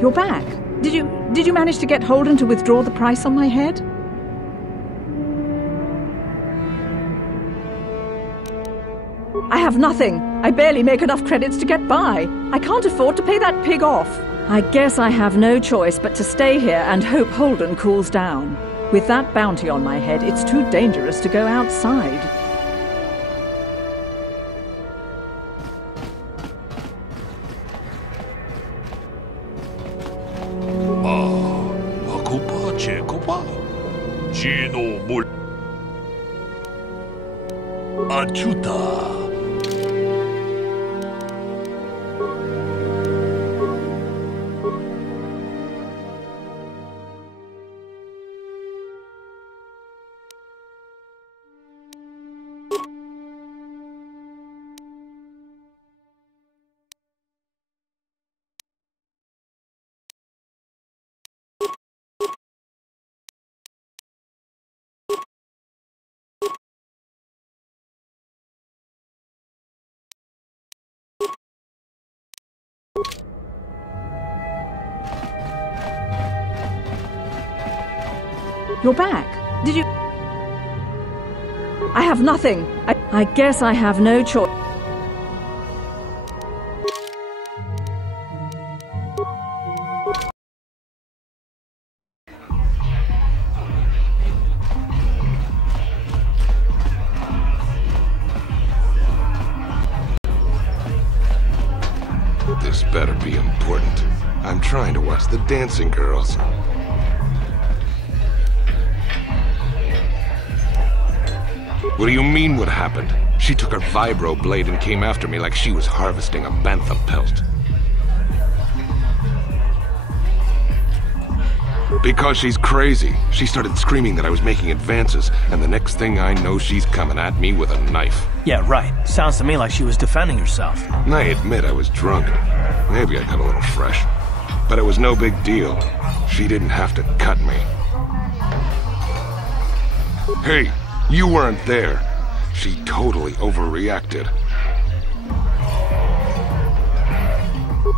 You're back. Did you manage to get Holden to withdraw the price on my head? I have nothing. I barely make enough credits to get by. I can't afford to pay that pig off. I guess I have no choice but to stay here and hope Holden cools down. With that bounty on my head, it's too dangerous to go outside. You're back. Did you... I have nothing. I guess I have no choice. This better be important. I'm trying to watch the dancing girls. What do you mean what happened? She took her vibro blade and came after me like she was harvesting a bantha pelt. Because she's crazy. She started screaming that I was making advances, and the next thing I know, she's coming at me with a knife. Yeah, right. Sounds to me like she was defending herself. I admit I was drunk. Maybe I got a little fresh. But it was no big deal. She didn't have to cut me. Hey! You weren't there. She totally overreacted.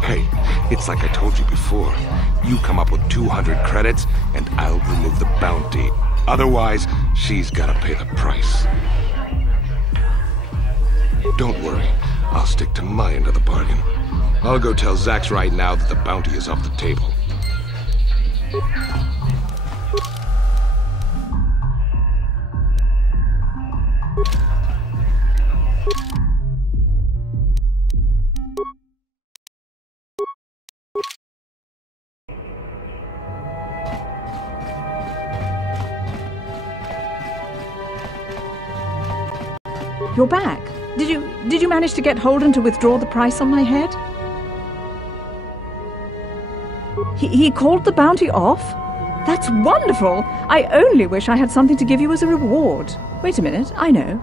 Hey, it's like I told you before. You come up with 200 credits, and I'll remove the bounty. Otherwise, she's gotta pay the price. Don't worry. I'll stick to my end of the bargain. I'll go tell Zax right now that the bounty is off the table. You're back. Did you manage to get Holden to withdraw the price on my head? He called the bounty off? That's wonderful! I only wish I had something to give you as a reward. Wait a minute, I know.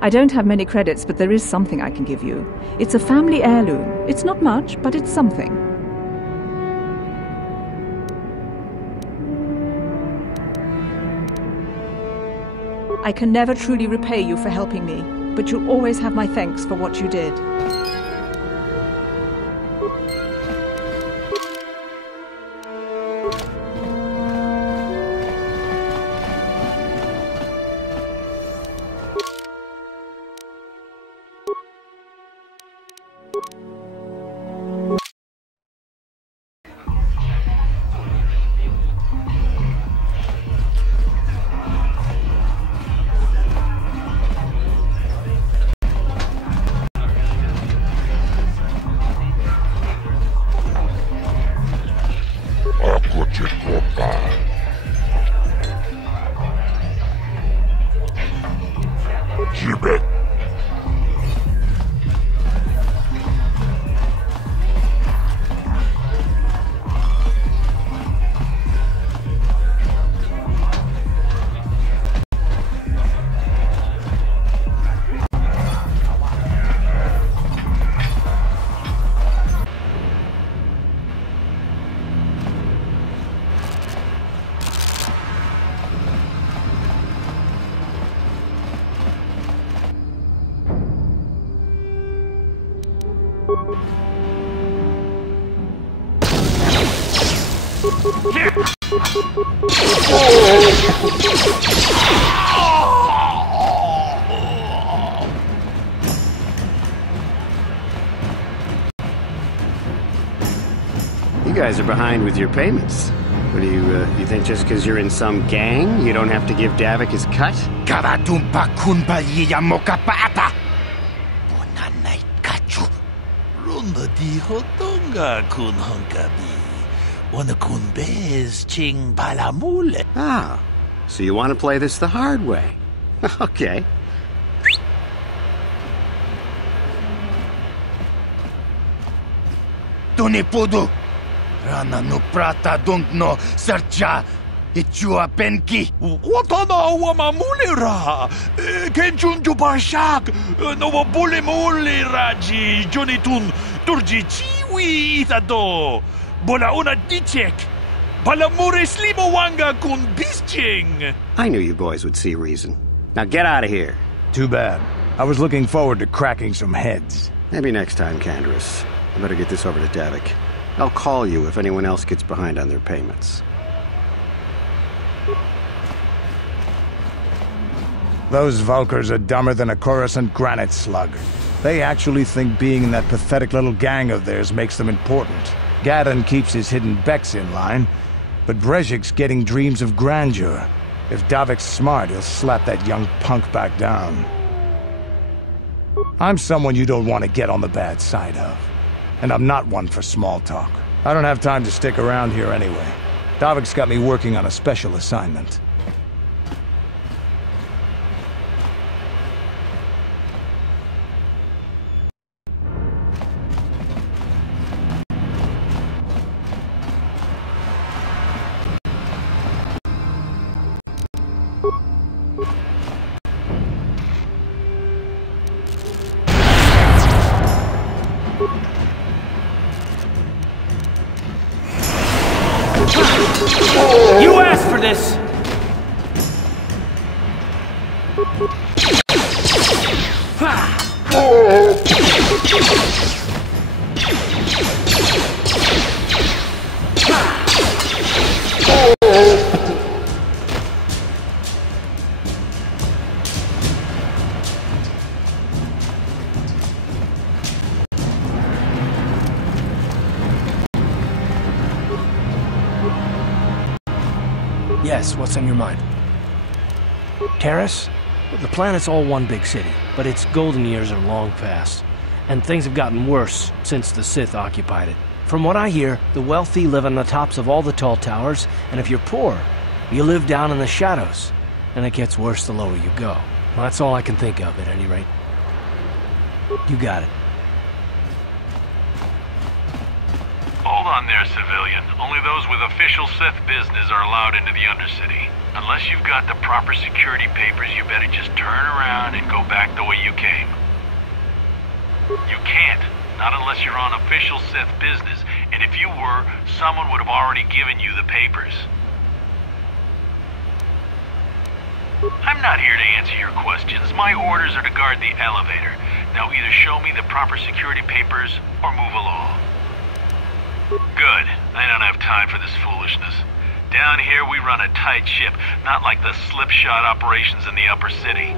I don't have many credits, but there is something I can give you. It's a family heirloom. It's not much, but it's something. I can never truly repay you for helping me, but you'll always have my thanks for what you did. You guys are behind with your payments. What do you think just because you're in some gang, you don't have to give Davik his cut? Karatumpa kunpa yiyamokapata! Bonanay kachu. Runda di hotonga kun honkabi. Wana kun bez ching palamule. Ah, so you want to play this the hard way. Okay. Tunipudu! Rana no prata dunkno sercha ichua penki. Watana wamamulira. Kenchunju bashak. Nova bulimuli raji. Jonitun turji chiwi itado. Bola una dichek. Balamure slimo wanga kun bisching. I knew you boys would see reason. Now get out of here. Too bad. I was looking forward to cracking some heads. Maybe next time, Canderous. I better get this over to Davik. I'll call you if anyone else gets behind on their payments. Those Vulkars are dumber than a Coruscant granite slug. They actually think being in that pathetic little gang of theirs makes them important. Gadon keeps his hidden Becks in line, but Brezhik's getting dreams of grandeur. If Davik's smart, he'll slap that young punk back down. I'm someone you don't want to get on the bad side of. And I'm not one for small talk. I don't have time to stick around here anyway. Davik's got me working on a special assignment. You asked for this! Yes, what's on your mind? Taris? The planet's all one big city, but its golden years are long past. And things have gotten worse since the Sith occupied it. From what I hear, the wealthy live on the tops of all the tall towers, and if you're poor, you live down in the shadows. And it gets worse the lower you go. Well, that's all I can think of, at any rate. You got it. Hold on there, civilian. Only those with official Sith business are allowed into the Undercity. Unless you've got the proper security papers, you better just turn around and go back the way you came. You can't. Not unless you're on official Sith business. And if you were, someone would have already given you the papers. I'm not here to answer your questions. My orders are to guard the elevator. Now either show me the proper security papers or move along. Good. I don't have time for this foolishness. Down here we run a tight ship, not like the slipshod operations in the upper city.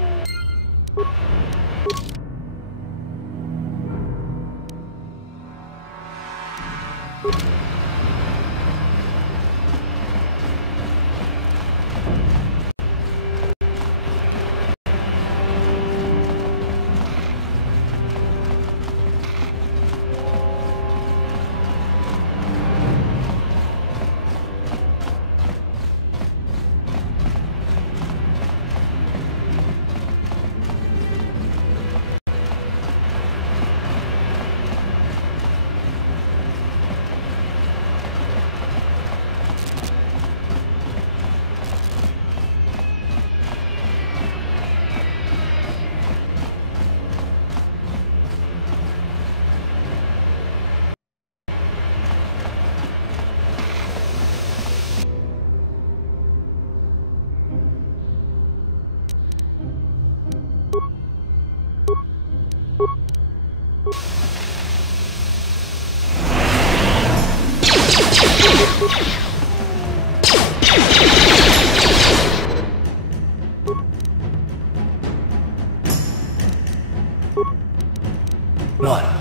What? How'd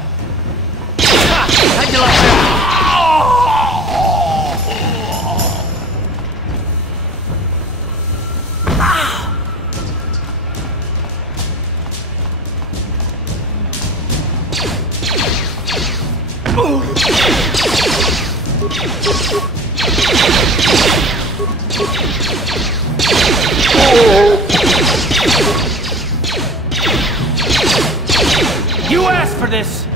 you like that? You asked for this!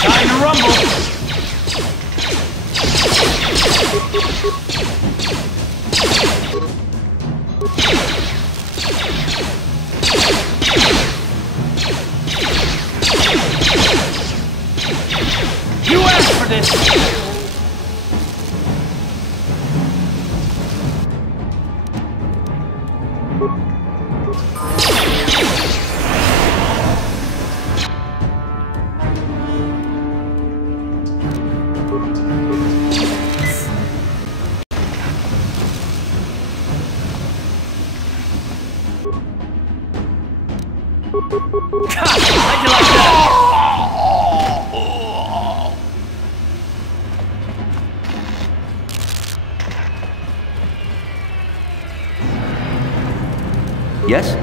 Time to rumble! You asked for this! How'd you like that? Yes?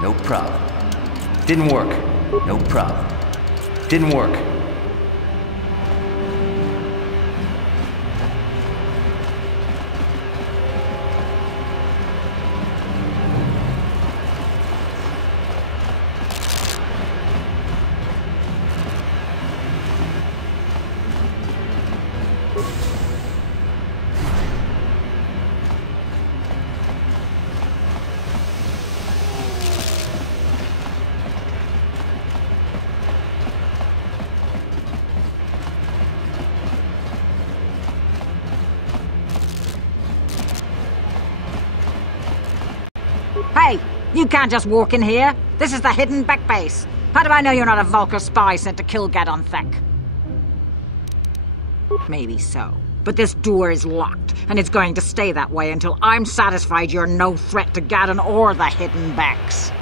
No problem. Didn't work. No problem. Didn't work. Hey, you can't just walk in here. This is the hidden Beck base. How do I know you're not a Vulcar spy sent to kill Gadon Thek? Maybe so. But this door is locked, and it's going to stay that way until I'm satisfied you're no threat to Gadon or the hidden Becks.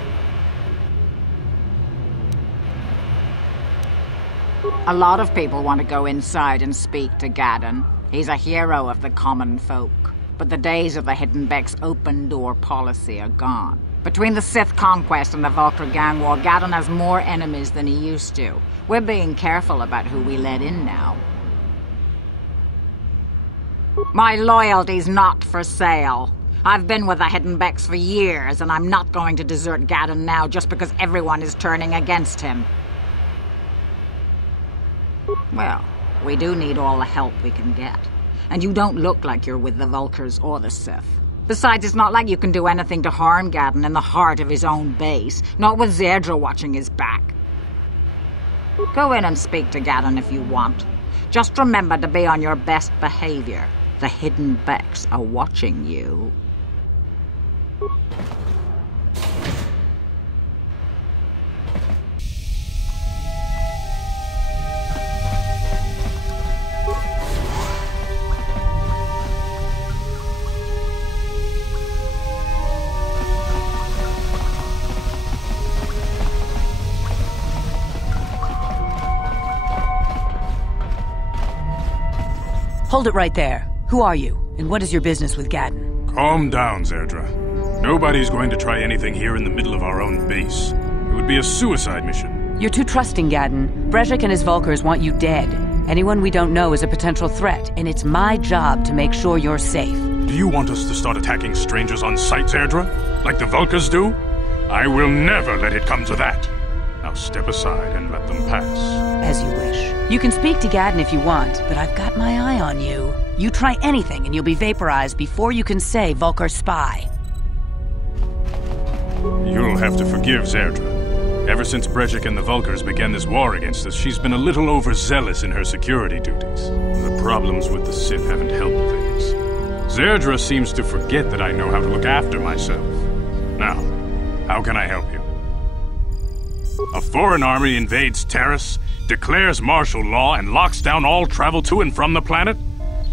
A lot of people want to go inside and speak to Gadon. He's a hero of the common folk. But the days of the hidden Beck's open-door policy are gone. Between the Sith conquest and the Vulcar gang war, Gadon has more enemies than he used to. We're being careful about who we let in now. My loyalty's not for sale. I've been with the hidden Becks for years, and I'm not going to desert Gadon now just because everyone is turning against him. Well, we do need all the help we can get. And you don't look like you're with the Vulcars or the Sith. Besides, it's not like you can do anything to harm Gadon in the heart of his own base, not with Zerdra watching his back. Go in and speak to Gadon if you want. Just remember to be on your best behavior. The hidden Becks are watching you. Hold it right there. Who are you, and what is your business with Gadon? Calm down, Zerdra. Nobody's going to try anything here in the middle of our own base. It would be a suicide mission. You're too trusting, Gadon. Brezhik and his Vulcars want you dead. Anyone we don't know is a potential threat, and it's my job to make sure you're safe. Do you want us to start attacking strangers on sight, Zerdra? Like the Vulcars do? I will never let it come to that. Now step aside and let them pass. As you wish. You can speak to Gadon if you want, but I've got my eye on you. You try anything and you'll be vaporized before you can say Vulcar spy. You'll have to forgive Zerdra. Ever since Brezhik and the Vulcars began this war against us, she's been a little overzealous in her security duties. The problems with the Sith haven't helped things. Zerdra seems to forget that I know how to look after myself. Now, how can I help you? A foreign army invades Taris, declares martial law, and locks down all travel to and from the planet?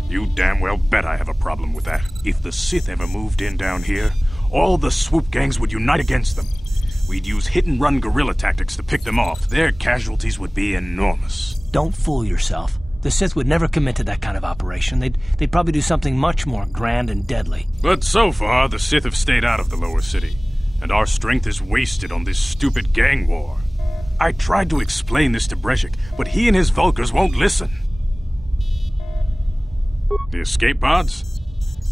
You damn well bet I have a problem with that. If the Sith ever moved in down here, all the swoop gangs would unite against them. We'd use hit-and-run guerrilla tactics to pick them off. Their casualties would be enormous. Don't fool yourself. The Sith would never commit to that kind of operation. They'd probably do something much more grand and deadly. But so far, the Sith have stayed out of the lower city, and our strength is wasted on this stupid gang war. I tried to explain this to Brezhik, but he and his Vulcars won't listen. The escape pods?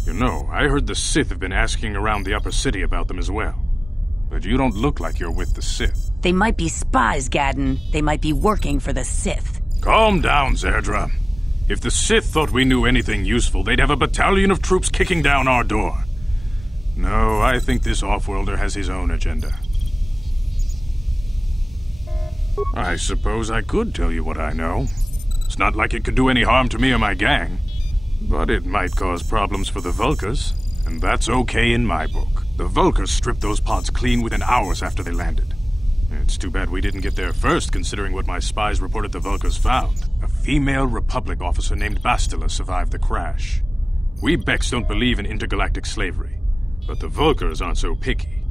You know, I heard the Sith have been asking around the upper city about them as well. But you don't look like you're with the Sith. They might be spies, Gadon. They might be working for the Sith. Calm down, Zerdra. If the Sith thought we knew anything useful, they'd have a battalion of troops kicking down our door. No, I think this off-worlder has his own agenda. I suppose I could tell you what I know. It's not like it could do any harm to me or my gang. But it might cause problems for the Vulcars, and that's okay in my book. The Vulcars stripped those pods clean within hours after they landed. It's too bad we didn't get there first, considering what my spies reported the Vulcars found. A female Republic officer named Bastila survived the crash. We Becks don't believe in intergalactic slavery, but the Vulcars aren't so picky.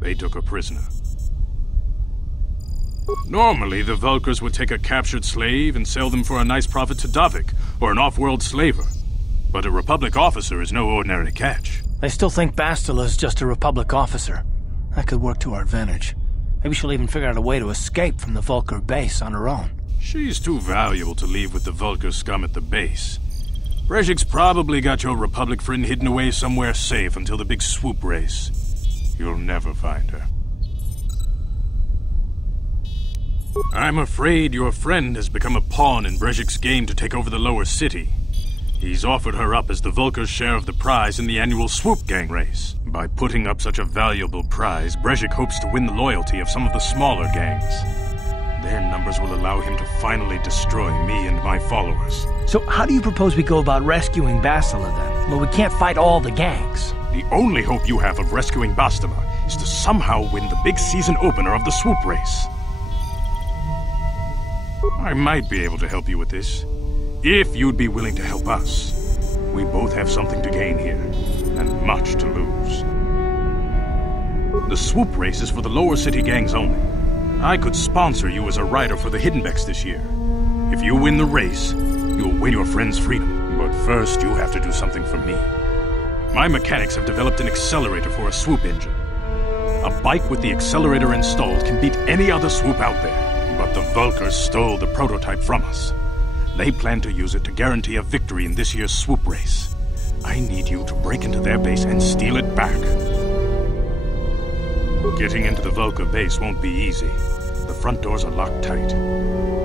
They took her prisoner. Normally, the Vulcars would take a captured slave and sell them for a nice profit to Davik, or an off-world slaver. But a Republic officer is no ordinary catch. I still think Bastila is just a Republic officer. That could work to our advantage. Maybe she'll even figure out a way to escape from the Vulcar base on her own. She's too valuable to leave with the Vulcar scum at the base. Brezhik's probably got your Republic friend hidden away somewhere safe until the big swoop race. You'll never find her. I'm afraid your friend has become a pawn in Brezhik's game to take over the lower city. He's offered her up as the Vulcar's share of the prize in the annual swoop gang race. By putting up such a valuable prize, Brezhik hopes to win the loyalty of some of the smaller gangs. Their numbers will allow him to finally destroy me and my followers. So how do you propose we go about rescuing Bastila then? Well, we can't fight all the gangs. The only hope you have of rescuing Bastila is to somehow win the big season opener of the swoop race. I might be able to help you with this, if you'd be willing to help us. We both have something to gain here, and much to lose. The swoop race is for the lower city gangs only. I could sponsor you as a rider for the Hiddenbecks this year. If you win the race, you'll win your friend's freedom. But first, you have to do something for me. My mechanics have developed an accelerator for a swoop engine. A bike with the accelerator installed can beat any other swoop out there. But the Vulkars stole the prototype from us. They plan to use it to guarantee a victory in this year's swoop race. I need you to break into their base and steal it back. Getting into the Vulkar base won't be easy. The front doors are locked tight.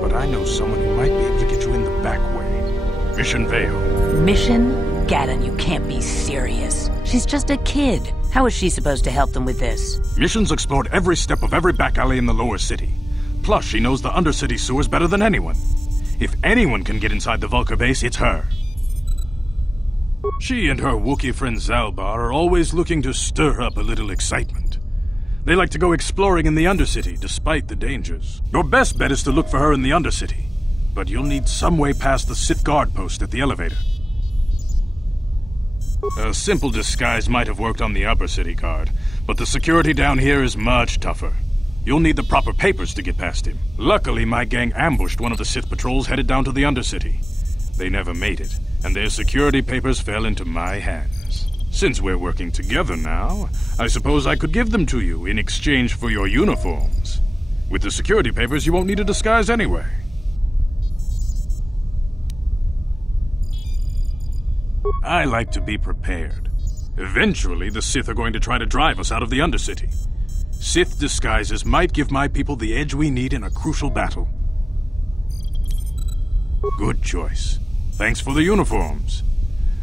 But I know someone who might be able to get you in the back way. Mission Vale. Mission? Gadon, you can't be serious. She's just a kid. How is she supposed to help them with this? Mission's explored every step of every back alley in the lower city. Plus, she knows the undercity sewers better than anyone. If anyone can get inside the Vulkar base, it's her. She and her Wookiee friend Zalbar are always looking to stir up a little excitement. They like to go exploring in the Undercity, despite the dangers. Your best bet is to look for her in the Undercity, but you'll need some way past the Sith guard post at the elevator. A simple disguise might have worked on the Upper City guard, but the security down here is much tougher. You'll need the proper papers to get past him. Luckily, my gang ambushed one of the Sith patrols headed down to the Undercity. They never made it, and their security papers fell into my hands. Since we're working together now, I suppose I could give them to you in exchange for your uniforms. With the security papers, you won't need a disguise anyway. I like to be prepared. Eventually, the Sith are going to try to drive us out of the Undercity. Sith disguises might give my people the edge we need in a crucial battle. Good choice. Thanks for the uniforms.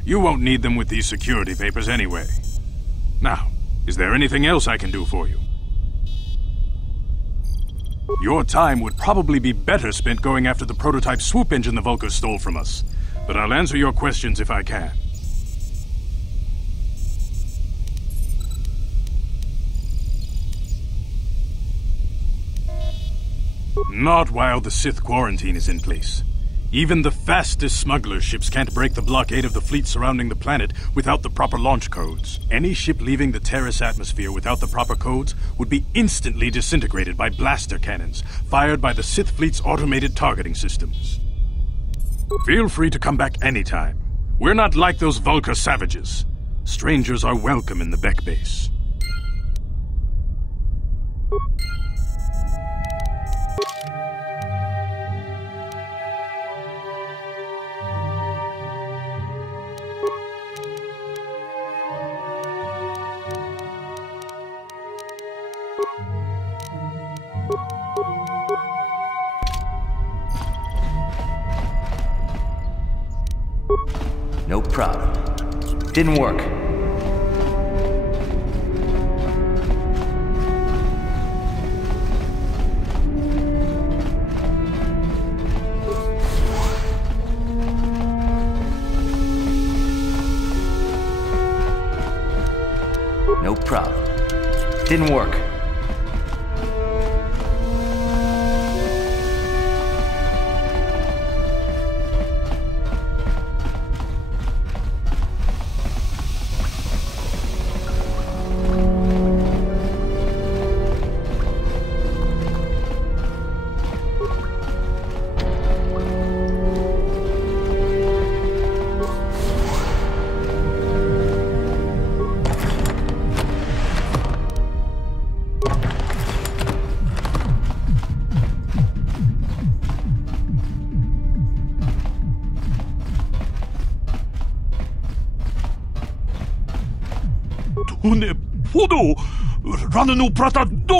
You won't need them with these security papers anyway. Now, is there anything else I can do for you? Your time would probably be better spent going after the prototype swoop engine the Vulkars stole from us, but I'll answer your questions if I can. Not while the Sith quarantine is in place. Even the fastest smuggler ships can't break the blockade of the fleet surrounding the planet without the proper launch codes. Any ship leaving the Taris atmosphere without the proper codes would be instantly disintegrated by blaster cannons, fired by the Sith fleet's automated targeting systems. Feel free to come back anytime. We're not like those Vulkar savages. Strangers are welcome in the Beck base. No problem. Didn't work. No problem. Didn't work. Не буду рано прата до